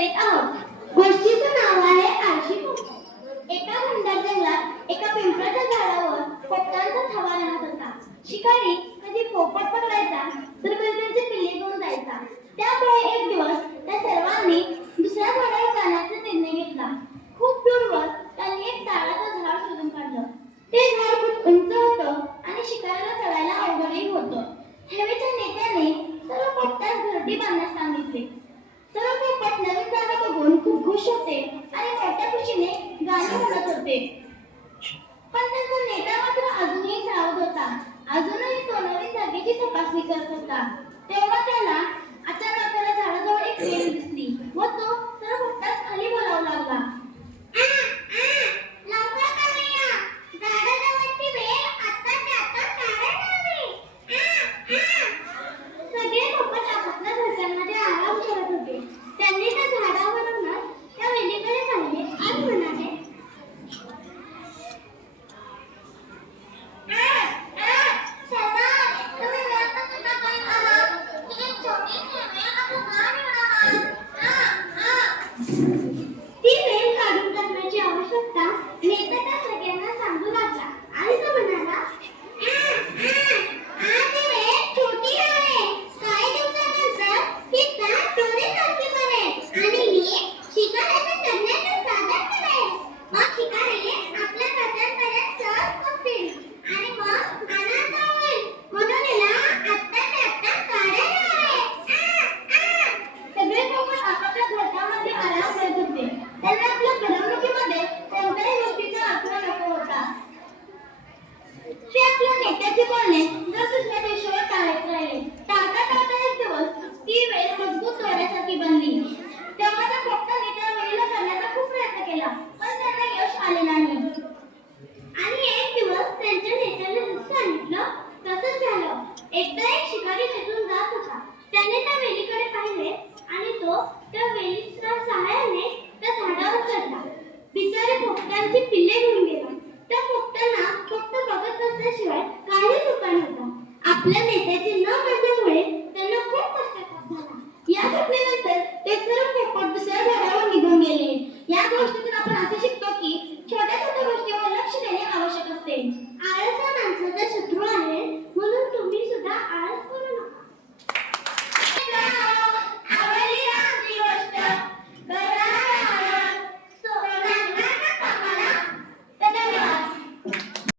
करीत आहोत। गोष्टीचं नाव आहे आळशी पोपट। एका घनदाट जंगलात एका पिंपळाच्या झाडावर पोपटांचा थवा राहत होता। शिकारी कधी पोपट पकडायचा तर कधी त्यांचे पिल्ले घेऊन जायचा। त्यामुळे एक दिवस त्या सर्वांनी दुसऱ्या झाडावर जाण्याचा निर्णय घेतला। खूप दूरवर त्यांनी एक ताडाचं झाड शोधून काढलं। ते झाड खूप उंच होतं आणि शिकाऱ्याला चढायला अवघडही होतं। हवेच्या नेत्याने सर्व पोपटांना घरटी बांधण्यास सांगितले। सर्व पोपट नवीन जागा बघून खूप खुश होते आणि मोठ्या खुशीने गाणी म्हणत होते। पण त्यांचा नेता मात्र अजूनही सावध होता। अजूनही तो नवीन जागेची तपासणी करत होता। तेव्हा त्याला अचानक त्याला झाडाजवळ एक वेल दिसली व तो सर्व पोपटांस खाली बोलावू लागला। सगळे पोपट आपापल्या घरच्यांमध्ये आराम करत होते। त्यांनी त्या झाडावरूनच त्या वेलीकडे पाहिले आणि म्हणाले, ती वेल काढून टाकण्याची आवश्यकता नेता त्या सगळ्यांना सांगू लागला आणि तो म्हणाला, ती वेल छोटी आहे। काही दिवसानंतर ती दाट दोरीसारखी बनेल आणि मी शिकाऱ्याला चढण्याचं साधन बनेल। मग शिकारी आपल्या गटांपर्यंत सहज पोहोचतील आणि मग आनंद होईल। म्हणून हिला आत्ताच्या आत्ता काढायला हवे। सगळे पोपट आपापल्या घरट्यामध्ये आराम करत होते। त्यांना आपल्या करमणुकीमध्ये कोणत्याही गोष्टीचा आठवण नको होता। ते आपल्या नेत्याचे बोलणे दर दुसऱ्या दिवशीवर टाळत राहिले। टाळता एक दिवस ती वेल मजबूत दोऱ्यासारखी बनली। तेव्हा त्या पोपटाने त्या वेलीला धरण्याचा खूप प्रयत्न केला, पण त्यांना यश आले नाही। आणि एक दिवस त्यांच्या नेत्याने जसं सांगितलं तसंच झालं। एकदा एक शिकारी तिथून जात होता। त्याने त्या वेलीकडे पाहिले आणि तो त्या वेलीच्या सहाय्याने त्या झाडावर चढला। बिचारे पोपटांची पिल्ले घेऊन गेला। त्या पोपटांना फक्त बघत बसल्याशिवाय काहीच उपाय नव्हता। आपल्या नेत्या